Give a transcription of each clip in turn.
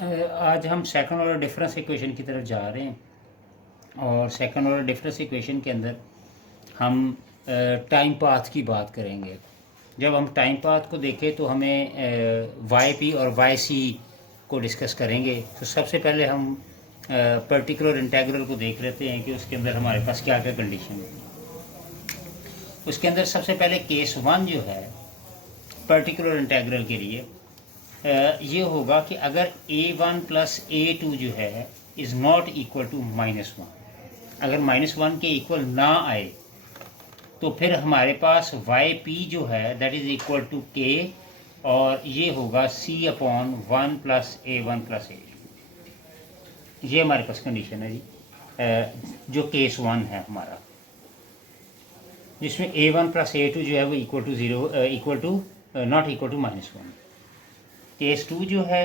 आज हम second order difference equation की तरफ जा रहे हैं और सेकंड ऑर्डर डिफरेंस इक्वेशन के अंदर हम टाइम पाथ की बात करेंगे। जब हम टाइम पाथ को देखें तो हमें वाई पी और वाई सी को डिस्कस करेंगे। तो सबसे पहले हम पर्टिकुलर इंटेग्रल को देख लेते हैं कि उसके अंदर हमारे पास क्या क्या कंडीशन है। उसके अंदर सबसे पहले केस वन जो है पर्टिकुलर इंटेग्रल के लिए ये होगा कि अगर a1 प्लस a2 जो है इज़ नॉट इक्वल टू -1, अगर -1 के इक्वल ना आए तो फिर हमारे पास वाई पी जो है दैट इज़ इक्वल टू के, और ये होगा c upon 1 plus a1 plus a2। ये हमारे पास कंडीशन है जी, जो केस वन है हमारा, जिसमें a1 प्लस a2 जो है वो equal to zero, equal to not equal to -1। Case two जो है,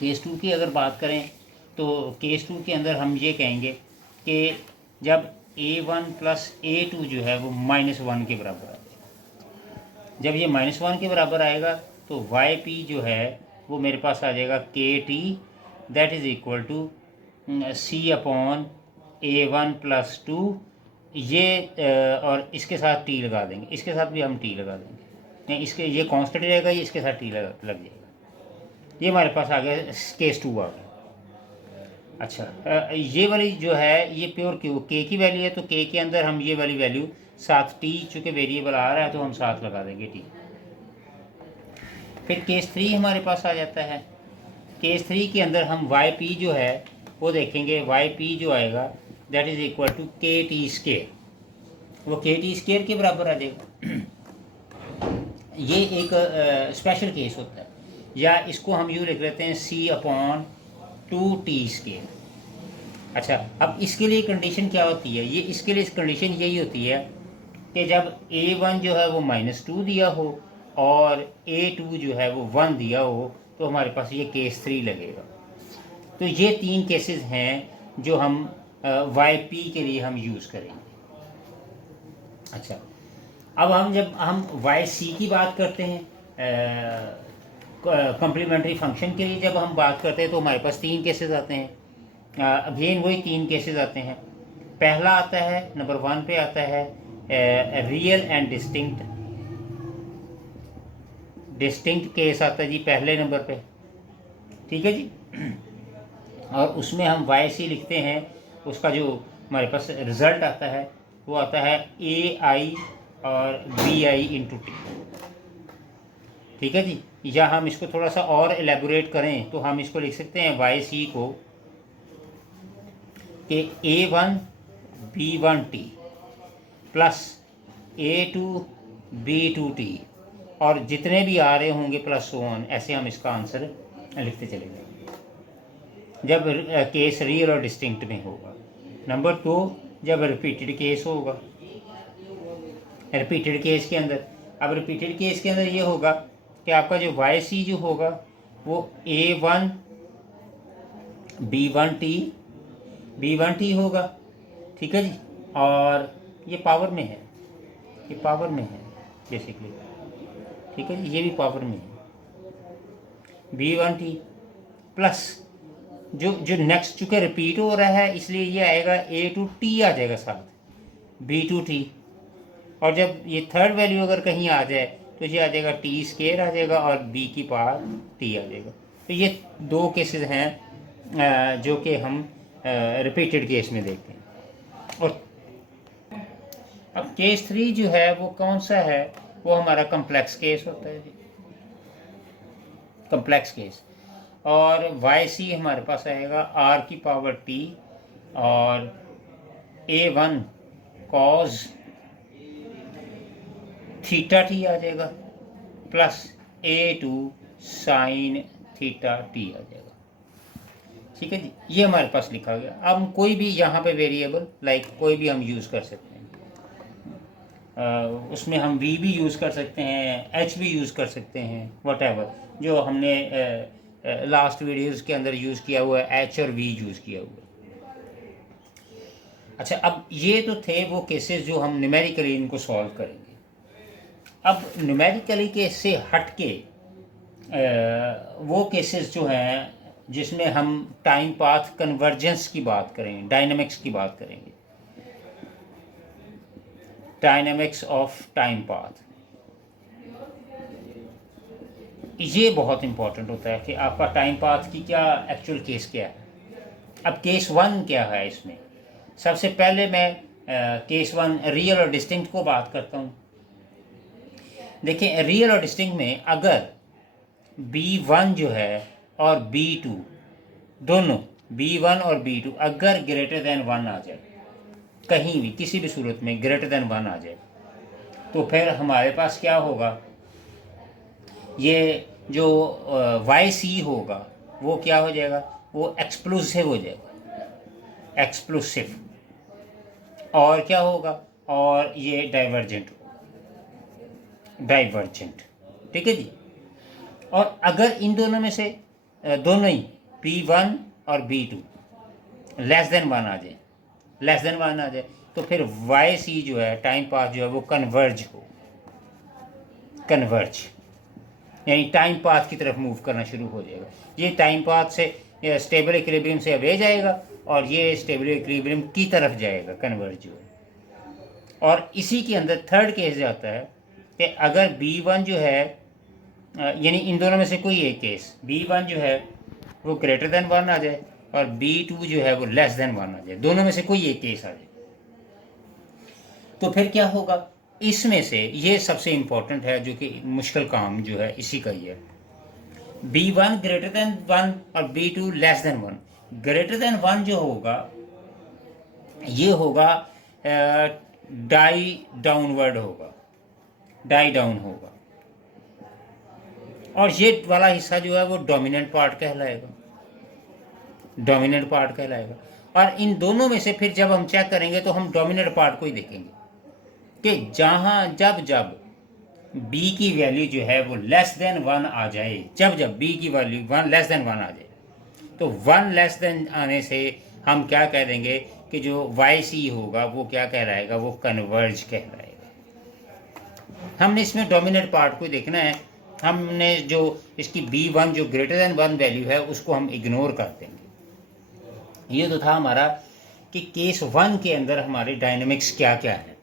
केस टू की अगर बात करें तो केस टू के अंदर हम ये कहेंगे कि जब a1 प्लस a2 जो है वो -1 के बराबर आएगा। जब ये -1 के बराबर आएगा तो वाई पी जो है वो मेरे पास आ जाएगा K T that is equal to C upon a1 plus 2। ये और इसके साथ टी लगा देंगे, इसके साथ भी हम टी लगा देंगे, नहीं इसके ये कांस्टेंट रहेगा, ये इसके साथ टी लग जाएगा। ये हमारे पास आ गया केस टू आ गया। अच्छा, ये वाली जो है ये प्योर क्यू के की वैल्यू है, तो के के अंदर हम ये वाली वैल्यू साथ टी, चूँकि वेरिएबल आ रहा है तो हम साथ लगा देंगे टी। फिर केस थ्री हमारे पास आ जाता है। केस थ्री के अंदर हम वाई पी जो है वो देखेंगे, वाई पी जो आएगा दैट इज़ इक्वल टू के टी स्केयर, वो के टी स्केयर के बराबर आ जाएगा। ये एक स्पेशल केस होता है, या इसको हम यूँ लिख लेते हैं सी अपॉन 2t स्केयर। अच्छा, अब इसके लिए कंडीशन क्या होती है, ये इसके लिए कंडीशन यही होती है कि जब a1 जो है वो -2 दिया हो और a2 जो है वो 1 दिया हो तो हमारे पास ये केस 3 लगेगा। तो ये तीन केसेस हैं जो हम वाई पी के लिए हम यूज़ करेंगे। अच्छा, अब हम जब हम वाई सी की बात करते हैं, कम्प्लीमेंट्री फंक्शन के लिए जब हम बात करते हैं तो हमारे पास तीन केसेस आते हैं। अगेन वही तीन केसेस आते हैं। पहला आता है, नंबर 1 पे आता है real and distinct. Distinct case आता है जी पहले नंबर पे, ठीक है जी। और उसमें हम वाई सी लिखते हैं, उसका जो हमारे पास रिजल्ट आता है वो आता है ए आई और बी आई इंटू टी, ठीक है जी। या हम इसको थोड़ा सा और एलेबोरेट करें तो हम इसको लिख सकते हैं वाई सी को कि a1 b1t plus a2 b2t, और जितने भी आ रहे होंगे प्लस 1, ऐसे हम इसका आंसर लिखते चले जाएंगे जब केस रियल और डिस्टिंक्ट में होगा। नंबर 2, जब रिपीटेड केस होगा। रिपीटेड केस के अंदर, अब रिपीटेड केस के अंदर ये होगा कि आपका जो वाई सी जो होगा वो a1 b1t होगा, ठीक है जी। और ये पावर में है, ये पावर में है बेसिकली, ठीक है जी, ये भी पावर में है। b1t प्लस जो जो नेक्स्ट चूँकि रिपीट हो रहा है इसलिए ये आएगा a2t आ जाएगा साथ b2t, और जब ये थर्ड वैल्यू अगर कहीं आ जाए तो ये आ जाएगा टी स्केयर आ जाएगा और b की पावर t आ जाएगा। तो ये दो केसेस हैं जो कि हम रिपीटेड केस में देखते हैं। और अब केस 3 जो है वो कौन सा है, वो हमारा कम्प्लेक्स केस होता है जी, कम्प्लेक्स केस। और वाई सी हमारे पास आएगा आर की पावर टी और a1 कॉज थीटा टी आ जाएगा plus a2 sine theta T आ जाएगा, ठीक है जी। ये हमारे पास लिखा गया। अब हम कोई भी यहाँ पे वेरिएबल लाइक कोई भी हम यूज़ कर सकते हैं, उसमें हम v भी यूज़ कर सकते हैं, h भी यूज़ कर सकते हैं, वट जो हमने लास्ट वीडियोस के अंदर यूज़ किया हुआ है, h और v यूज़ किया हुआ है। अच्छा, अब ये तो थे वो केसेस जो हम न्यूमेरिकली इनको सॉल्व करेंगे। अब न्यूमेरिकली के से हट के वो केसेस जो हैं जिसमें हम टाइम पाथ कन्वर्जेंस की बात करेंगे, डायनामिक्स की बात करेंगे, डायनामिक्स ऑफ टाइम पाथ, ये बहुत इंपॉर्टेंट होता है कि आपका टाइम पाथ की क्या एक्चुअल केस क्या है। अब केस वन क्या है इसमें, सबसे पहले मैं केस वन रियल और डिस्टिंक्ट को बात करता हूँ। देखिए रियल और डिस्टिंक्ट में अगर B1 जो है और B2 दोनों, B1 और B2 अगर ग्रेटर देन 1 आ जाए, कहीं भी किसी भी सूरत में ग्रेटर देन 1 आ जाए, तो फिर हमारे पास क्या होगा, ये जो YC होगा वो क्या हो जाएगा, वो एक्सप्लोसिव हो जाएगा, एक्सप्लोसिव। और क्या होगा, और ये डाइवर्जेंट होगा, डाइवर्जेंट। ठीक है जी। और अगर इन दोनों में से दोनों ही B1 और B2 लेस देन 1 आ जाए, लेस देन 1 आ जाए, तो फिर YC जो है टाइम पाथ जो है वो कन्वर्ज हो, कन्वर्ज यानी टाइम पाथ की तरफ मूव करना शुरू हो जाएगा। ये टाइम पाथ से स्टेबल इक्विलिब्रियम से अवे जाएगा और ये स्टेबल इक्विलिब्रियम की तरफ जाएगा, कन्वर्ज हो। और इसी के अंदर थर्ड केस जाता है कि अगर B1 जो है यानी इन दोनों में से कोई एक केस, B1 जो है वो ग्रेटर देन 1 आ जाए और B2 जो है वो लेस देन 1 आ जाए, दोनों में से कोई एक केस आ जाए, तो फिर क्या होगा, इसमें से ये सबसे इंपॉर्टेंट है जो कि मुश्किल काम जो है इसी का ही है। B1 ग्रेटर देन 1 और B2 less than 1, greater than 1 जो होगा ये होगा डाई डाउनवर्ड होगा, डाई डाउन होगा, और ये वाला हिस्सा जो है वो डोमिनेंट पार्ट कहलाएगा, डोमिनेंट पार्ट कहलाएगा। और इन दोनों में से फिर जब हम चेक करेंगे तो हम डोमिनेंट पार्ट को ही देखेंगे कि जहाँ जब जब b की वैल्यू जो है वो लेस देन 1 आ जाए, जब जब b की वैल्यू 1 लेस देन 1 आ जाए, तो 1 लेस देन आने से हम क्या कह देंगे कि जो YC होगा वो क्या कहलाएगा, वो कन्वर्ज कहलाएगा। हमने इसमें डोमिनेंट पार्ट को देखना है, हमने जो इसकी B1 जो ग्रेटर देन 1 वैल्यू है उसको हम इग्नोर कर देंगे। ये तो था हमारा कि केस 1 के अंदर हमारे डायनेमिक्स क्या क्या है,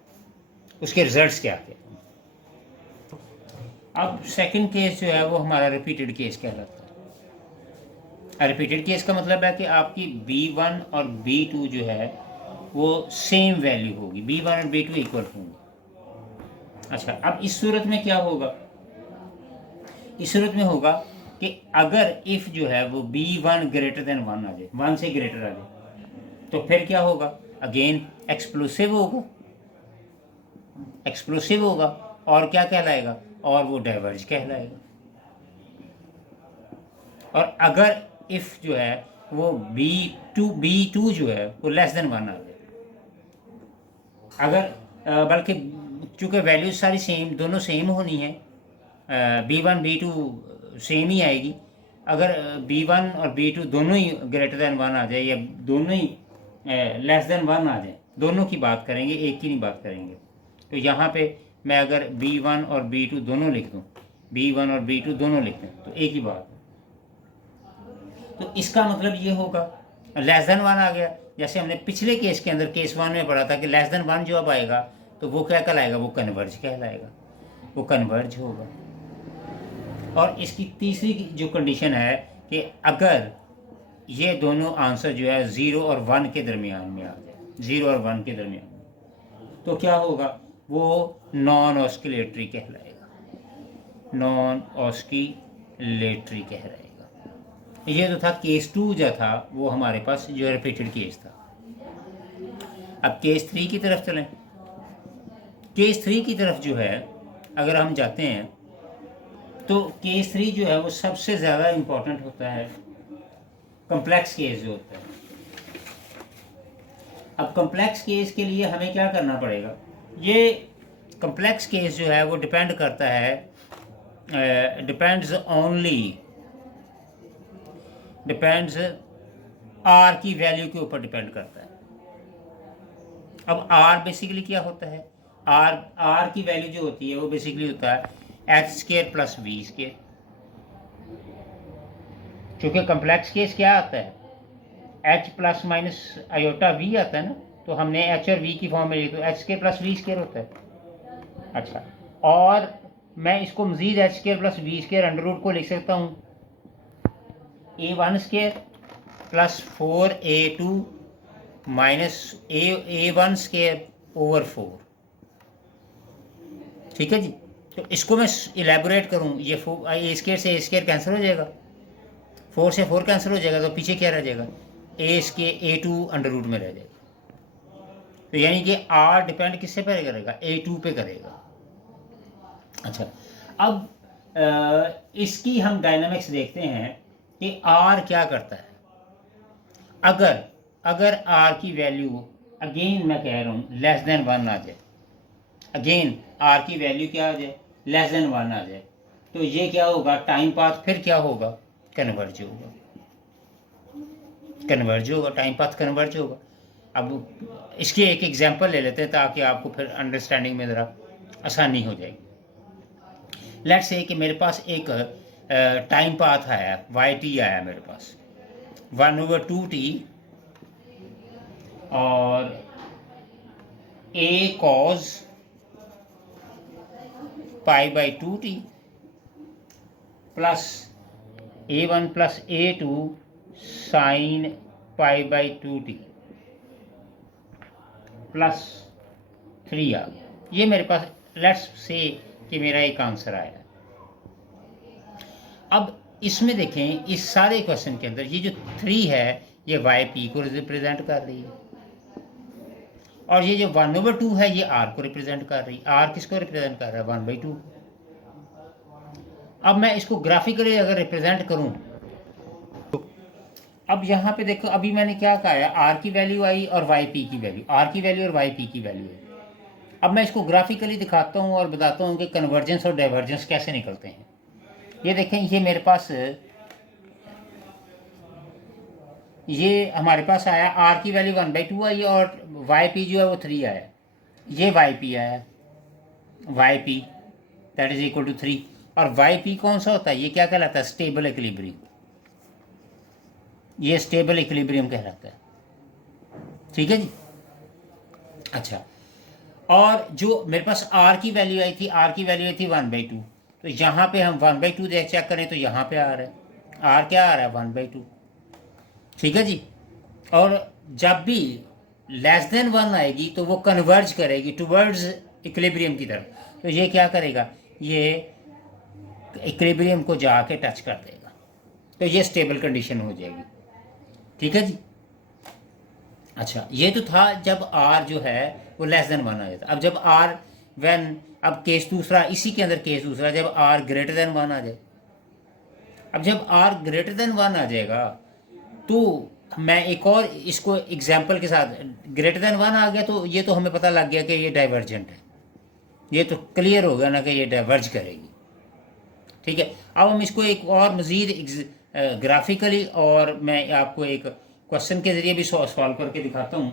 उसके रिजल्ट्स क्या क्या। अब सेकंड केस जो है वो हमारा रिपीटेड केस कहलाता है। रिपीटेड केस का मतलब है कि आपकी B1 और B2 जो है वो सेम वैल्यू होगी, B1 और B2 इक्वल होंगे। अच्छा, अब इस सूरत में क्या होगा, इस सूरत में होगा कि अगर इफ जो है वो B1 ग्रेटर देन 1 आ जाए, 1 से ग्रेटर आ जाए, तो फिर क्या होगा, अगेन एक्सप्लोसिव होगा, एक्सप्लोसिव होगा, और क्या कहलाएगा, और वो डाइवर्ज कहलाएगा। और अगर इफ जो है वो B2 जो है वो लेस देन 1 आ जाए, अगर बल्कि चूँकि वैल्यूज सारी सेम, दोनों सेम होनी है, B1 B2 सेम ही आएगी, अगर B1 और B2 दोनों ही ग्रेटर देन 1 आ जाए या दोनों ही लेस देन 1 आ जाए, दोनों की बात करेंगे, एक की नहीं बात करेंगे। तो यहाँ पे मैं अगर B1 और B2 दोनों लिख दूँ, B1 और B2 दोनों लिख दें तो एक ही बात है। तो इसका मतलब ये होगा लेस देन 1 आ गया, जैसे हमने पिछले केस के अंदर केस 1 में पढ़ा था कि लेस देन 1 जो अब आएगा तो वो क्या कहलाएगा, वो कन्वर्ज कहलाएगा, वो कन्वर्ज होगा। और इसकी तीसरी जो कंडीशन है कि अगर ये दोनों आंसर जो है 0 और 1 के दरमियान में आ जाए, 0 और 1 के दरमियान में, तो क्या होगा, वो नॉन ऑस्किलेटरी कहलाएगा, नॉन ऑस्किलेटरी कहलाएगा। ये जो था केस 2 जो था वो हमारे पास जो रिपीटेड केस था। अब केस 3 की तरफ चलें। केस 3 की तरफ जो है अगर हम जाते हैं तो केस 3 जो है वो सबसे ज़्यादा इम्पोर्टेंट होता है, कम्प्लेक्स केस जो होता है। अब कम्प्लेक्स केस के लिए हमें क्या करना पड़ेगा, ये कम्प्लेक्स केस जो है वो डिपेंड करता है, डिपेंड्स R की वैल्यू के ऊपर डिपेंड करता है। अब R बेसिकली क्या होता है, R की वैल्यू जो होती है वो बेसिकली होता है x² + v²। चूँकि कम्प्लेक्स केस क्या आता है, H plus minus iota V आता है ना, तो हमने एच और वी की फॉर्म में लिखी, तो H square plus V square होता है। अच्छा, और मैं इसको मजीद H square plus V square under root को लिख सकता हूँ a1 square plus 4a2 minus a1 square over 4। ठीक है जी। तो इसको मैं इलेबोरेट करूँ, ये ए स्केयर से ए स्केयर कैंसिल हो जाएगा, 4 से 4 कैंसिल हो जाएगा, तो पीछे क्या रह जाएगा, a2 अंडर रूट में रह जाएगा। तो यानी कि r डिपेंड किससे पे करेगा, a2 पे करेगा। अच्छा, अब इसकी हम डायनामिक्स देखते हैं कि r क्या करता है। अगर r की वैल्यू, अगेन मैं कह रहा हूँ, लेस देन 1 आ जाए, अगेन r की वैल्यू क्या आ जाए, लेस देन 1 आ जाए, तो ये क्या होगा, टाइम पाथ फिर क्या होगा, कन्वर्ज होगा, कन्वर्ज होगा, टाइम पाथ कन्वर्ज होगा। अब इसकी एक एग्जांपल ले लेते हैं ताकि आपको फिर अंडरस्टैंडिंग में ज़रा आसानी हो जाएगी। लेट्स से कि मेरे पास एक टाइम पाथ आया, वाई टी आया मेरे पास, 1/2t और a cos π/2t plus a1 plus a2 sin π/2t plus 3 आ गया। ये मेरे पास लेट्स से कि मेरा एक आंसर आया। अब इसमें देखें, इस सारे क्वेश्चन के अंदर ये जो 3 है ये वाई पी को रिप्रेजेंट कर रही है, और ये जो 1/2 है ये r को रिप्रेजेंट कर रही है। r किसको रिप्रेजेंट कर रहा है, 1/2। अब मैं इसको ग्राफिकली अगर रिप्रेजेंट करूं, तो अब यहाँ पे देखो, अभी मैंने क्या कहा है, r की वैल्यू आई और वाई पी की वैल्यू, r की वैल्यू और वाई पी की वैल्यू है। अब मैं इसको ग्राफिकली दिखाता हूँ और बताता हूँ कि कन्वर्जेंस और डाइवर्जेंस कैसे निकलते हैं। ये देखें, ये मेरे पास, ये हमारे पास आया, r की वैल्यू 1/2 आई और वाई पी जो है वो 3 आया, ये वाई पी आया, Y P that is equal to 3। और वाई पी कौन सा होता है, ये क्या कहलाता है, स्टेबल इक्विलिब्रियम, ये स्टेबल इक्विलिब्रियम कहलाता है। ठीक है जी। अच्छा, और जो मेरे पास r की वैल्यू आई थी, r की वैल्यू आई थी 1/2, तो यहाँ पे हम 1/2 चेक करें तो यहाँ पे आ रहा है, r क्या आ रहा है, 1/2। ठीक है जी। और जब भी लेस देन 1 आएगी तो वो कन्वर्ज करेगी टुवर्ड्स इक्विलिब्रियम की तरफ, तो ये क्या करेगा, ये इक्विलिब्रियम को जाके टच कर देगा, तो ये स्टेबल कंडीशन हो जाएगी। ठीक है जी। अच्छा, ये तो था जब r जो है वो लेस देन 1 आ जाता। अब जब r व्हेन, अब केस दूसरा, इसी के अंदर केस दूसरा, जब r ग्रेटर देन 1 आ जाए। अब जब r ग्रेटर देन 1 आ जाएगा तो मैं एक और इसको एग्जाम्पल के साथ, ग्रेटर देन 1 आ गया तो ये तो हमें पता लग गया कि ये डाइवर्जेंट है, ये तो क्लियर हो गया ना कि ये डाइवर्ज करेगी। ठीक है, अब हम इसको एक और मज़ीद ग्राफिकली, और मैं आपको एक क्वेश्चन के ज़रिए भी सॉल्व करके दिखाता हूँ।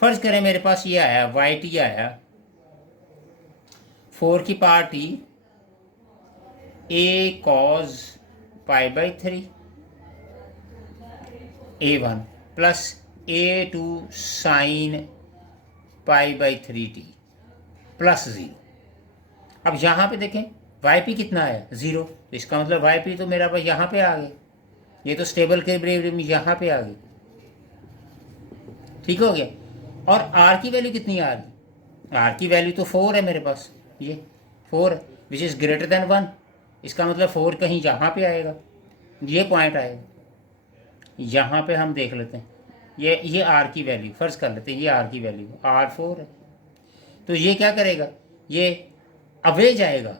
फ़र्ज़ करें मेरे पास ये आया, वाई टी आया 4 की power t a cos π/3 a1 plus a2 sin π/3t plus 0। अब यहाँ पे देखें वाई पी कितना आया, 0, तो इसका मतलब वाई पी तो मेरा पास यहाँ पे आ गया, ये तो स्टेबल के इक्विलिब्रियम यहाँ पे आ गई। ठीक हो गया। और r की वैल्यू कितनी आ रही, r की वैल्यू तो 4 है मेरे पास, ये 4 है विच इज़ ग्रेटर देन 1, इसका मतलब 4 कहीं यहाँ पे आएगा, ये पॉइंट आएगा। यहाँ पे हम देख लेते हैं, ये r की वैल्यू फर्ज कर लेते हैं, ये r की वैल्यू r 4 है, तो ये क्या करेगा, ये अवे जाएगा,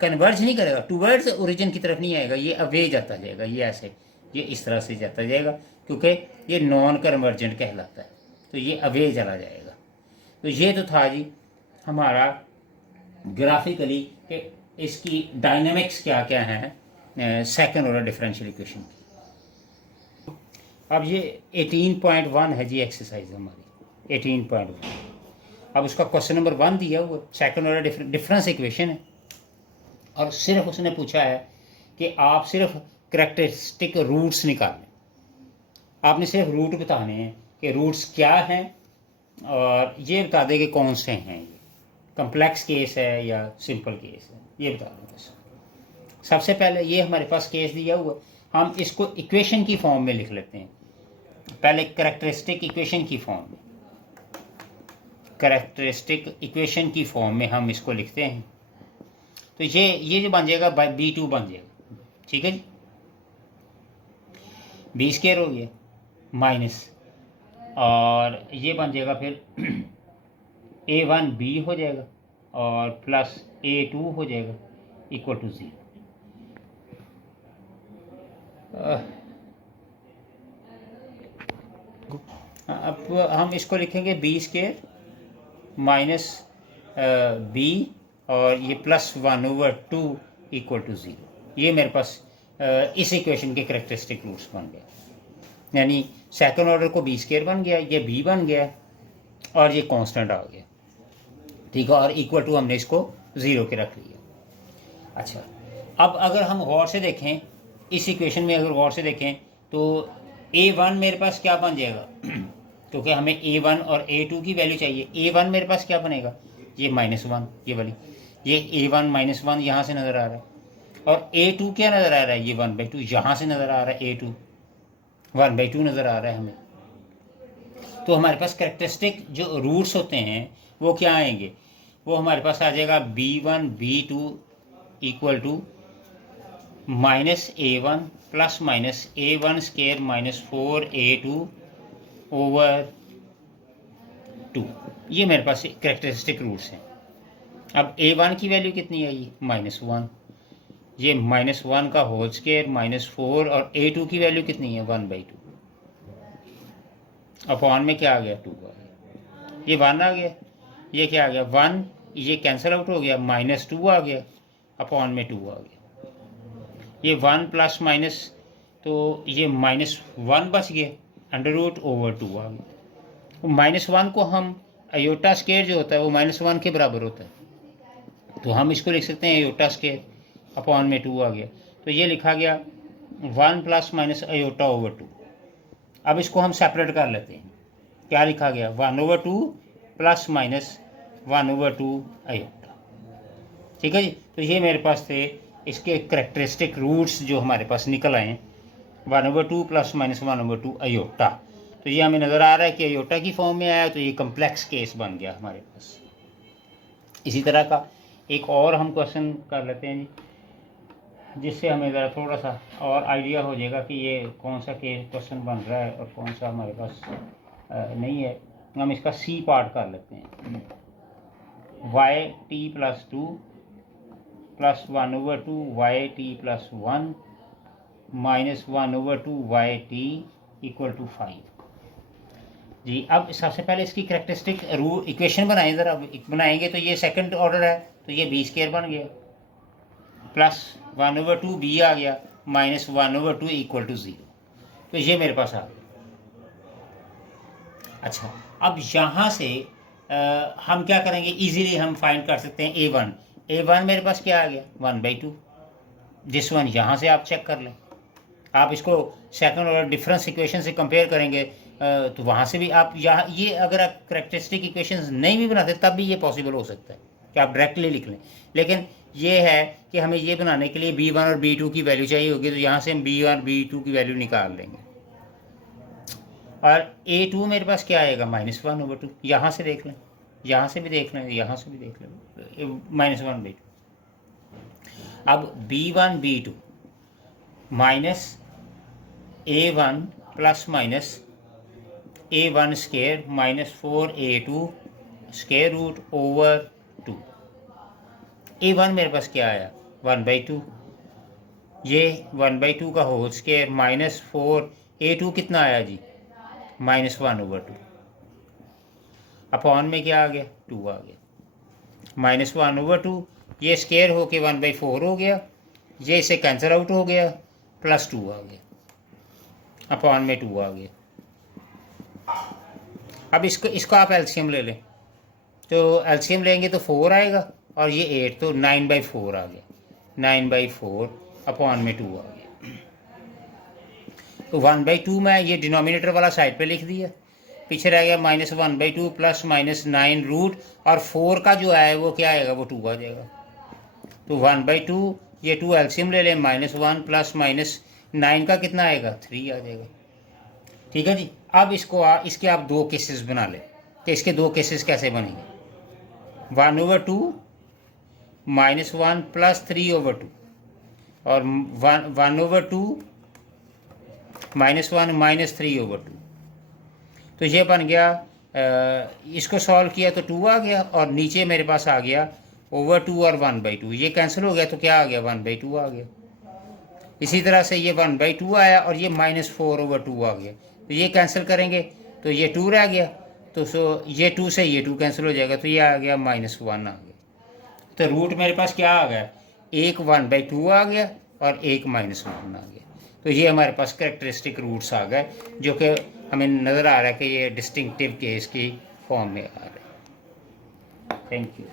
कन्वर्ज नहीं करेगा, टूवर्ड्स ओरिजिन की तरफ नहीं आएगा, ये अवे जाता जाएगा, ये ऐसे, ये इस तरह से जाता जाएगा, क्योंकि ये नॉन कन्वर्जेंट कहलाता है, तो ये अवे चला जाएगा। तो ये तो था जी हमारा ग्राफिकली कि इसकी डायनेमिक्स क्या क्या हैं सेकंड ऑर्डर डिफरेंशियल इक्वेशन की। अब ये 18.1 है जी एक्सरसाइज हमारी 18.1। अब उसका क्वेश्चन नंबर 1 दिया हुआ सेकंड ऑर्डर डिफरेंस इक्वेशन है, और सिर्फ उसने पूछा है कि आप सिर्फ करैक्टरिस्टिक रूट्स निकालने। आपने सिर्फ रूट बताने हैं कि रूट्स क्या हैं और ये बता दें कि कौन से हैं, ये कम्प्लेक्स केस है या सिंपल केस है, ये बता दें बस। सबसे पहले ये हमारे पास केस दिया हुआ, हम इसको इक्वेशन की फॉर्म में लिख लेते हैं। पहले करैक्टरिस्टिक इक्वेशन की फॉर्म में, करैक्टरिस्टिक इक्वेशन की फॉर्म में हम इसको लिखते हैं। तो ये जो बन जाएगा B2 बन जाएगा, ठीक है जी। B स्क्वायर हो गया माइनस, और ये बन जाएगा फिर A1B हो जाएगा और प्लस A2 हो जाएगा इक्वल टू 0। अब हम इसको लिखेंगे B स्क्वायर माइनस B और ये +1/2 इक्वल टू 0। ये मेरे पास इस इक्वेशन के करैक्टरिस्टिक रूट्स बन गया, यानी सेकंड ऑर्डर को B स्क्वायर बन गया, ये B बन गया और ये कांस्टेंट आ गया, ठीक है, और इक्वल टू हमने इसको 0 के रख लिया। अच्छा, अब अगर हम गौर से देखें इस इक्वेशन में, अगर गौर से देखें तो A1 मेरे पास क्या बन जाएगा क्योंकि हमें A1 और A2 की वैल्यू चाहिए। A1 मेरे पास क्या बनेगा, ये -1, ये वाली, ये A1 -1 यहाँ से नज़र आ रहा है, और A2 क्या नज़र आ रहा है, ये 1/2 यहाँ से नज़र आ रहा है, A2 1/2 नज़र आ रहा है हमें। तो हमारे पास कैरेक्टरिस्टिक जो रूट्स होते हैं वो क्या आएंगे, वो हमारे पास आ जाएगा B1 B2 equal to -A1 plus minus A1 square -4A2 over 2। ये मेरे पास कैरेक्टरिस्टिक रूट्स हैं। अब A1 की वैल्यू कितनी आई, -1, ये -1 का होल स्क्वायर -4, और A2 की वैल्यू कितनी है 1/2, अपॉन में क्या आ गया 2 आ गया, ये 1 आ गया, ये क्या आ गया 1, ये कैंसिल आउट हो गया, -2 आ गया, अपॉन में 2 आ गया, ये 1 प्लस माइनस, तो ये -1 बच गया, √/2 आ गया। -1 को हम अयोटा स्क्वायर जो होता है वो -1 के बराबर होता है, तो हम इसको लिख सकते हैं अयोटा स्क्वायर, अपॉन में 2 आ गया, तो ये लिखा गया 1 प्लस माइनस अयोटा/2। अब इसको हम सेपरेट कर लेते हैं, क्या लिखा गया 1/2 प्लस माइनस 1/2 अयोटा, ठीक है जी। तो ये मेरे पास थे इसके करैक्टरिस्टिक रूट्स जो हमारे पास निकल आए, 1/2 प्लस माइनस 1/2 अयोटा। तो ये हमें नज़र आ रहा है कि अयोटा की फॉर्म में आया, तो ये कम्प्लेक्स केस बन गया हमारे पास। इसी तरह का एक और हम क्वेश्चन कर लेते हैं जी, जिससे हमें ज़रा थोड़ा सा और आइडिया हो जाएगा कि ये कौन सा केस क्वेश्चन बन रहा है और कौन सा हमारे पास नहीं है। हम इसका C पार्ट कर लेते हैं, yt+2 plus 1/2 yt+1 minus 1/2 yt equal to 5 जी। अब सबसे पहले इसकी करैक्टरिस्टिक इक्वेशन बनाएं, ज़रा बनाएंगे तो ये सेकंड ऑर्डर है, तो ये B स्क्वायर बन गया, प्लस 1/2 B आ गया, माइनस 1/2 इक्वल टू 0। तो ये मेरे पास आ गया। अच्छा, अब यहाँ से हम क्या करेंगे, इजीली हम फाइंड कर सकते हैं A1 मेरे पास क्या आ गया 1/2, दिस वन यहाँ से आप चेक कर लें, आप इसको सेकंड ऑर्डर डिफरेंस इक्वेशन से कंपेयर करेंगे तो वहाँ से भी आप यहाँ, ये अगर आप करैक्टरिस्टिक इक्वेशंस नहीं भी बनाते तब भी ये पॉसिबल हो सकता है कि आप डायरेक्टली लिख लें, लेकिन ये है कि हमें ये बनाने के लिए B1 और B2 की वैल्यू चाहिए होगी, तो यहाँ से हम B1 B2 की वैल्यू निकाल लेंगे, और A2 मेरे पास क्या आएगा -1/2, यहाँ से देख लें, यहाँ से भी देख लें, यहाँ से भी देख लें, -1/2। अब B1 B2 minus A1 plus minus A1 square -4A2 square root over 2। A1 मेरे पास क्या आया 1/2, ये 1/2 का होल स्क्वायर -4A2 कितना आया जी -1/2, अपॉन में क्या आ गया 2 आ गया, -1/2 ये स्क्वायर होके 1/4 हो गया, ये इसे कैंसिल आउट हो गया, +2 आ गया, अपॉन में 2 आ गया। अब इसको आप एलसीएम ले लें, तो एलसीएम लेंगे तो 4 आएगा और ये 8, तो 9/4 आ गया, 9/4 अपॉन में 2 आ गया। तो 1/2 में ये डिनोमिनेटर वाला साइड पे लिख दिया, पीछे रह गया -1/2 प्लस -9 रूट, और 4 का जो है वो क्या आएगा, वो 2 आ जाएगा। तो 1/2 ये 2 एलसीएम ले लें, -1 प्लस -9 का कितना आएगा, 3 आ जाएगा। ठीक है जी। अब इसके आप दो केसेस बना लें, तो इसके दो केसेस कैसे बनेंगे, 1/2 -1 प्लस 3/2 और 1/2 -1 -3/2। तो ये बन गया, इसको सॉल्व किया तो 2 आ गया, और नीचे मेरे पास आ गया /2 और 1/2, ये कैंसिल हो गया तो क्या आ गया, 1/2 आ गया। इसी तरह से ये 1/2 आया और ये -4/2 आ गया, तो ये कैंसिल करेंगे तो ये 2 रह गया, तो ये 2 से ये 2 कैंसिल हो जाएगा, तो ये आ गया -1 आ गया। तो रूट मेरे पास क्या आ गया, एक 1/2 आ गया और एक -1 आ गया। तो ये हमारे पास कैरेक्टरिस्टिक रूट्स आ गए, जो कि हमें नज़र आ रहा है कि ये डिस्टिंक्टिव केस की फॉर्म में आ रहे हैं। Thank you.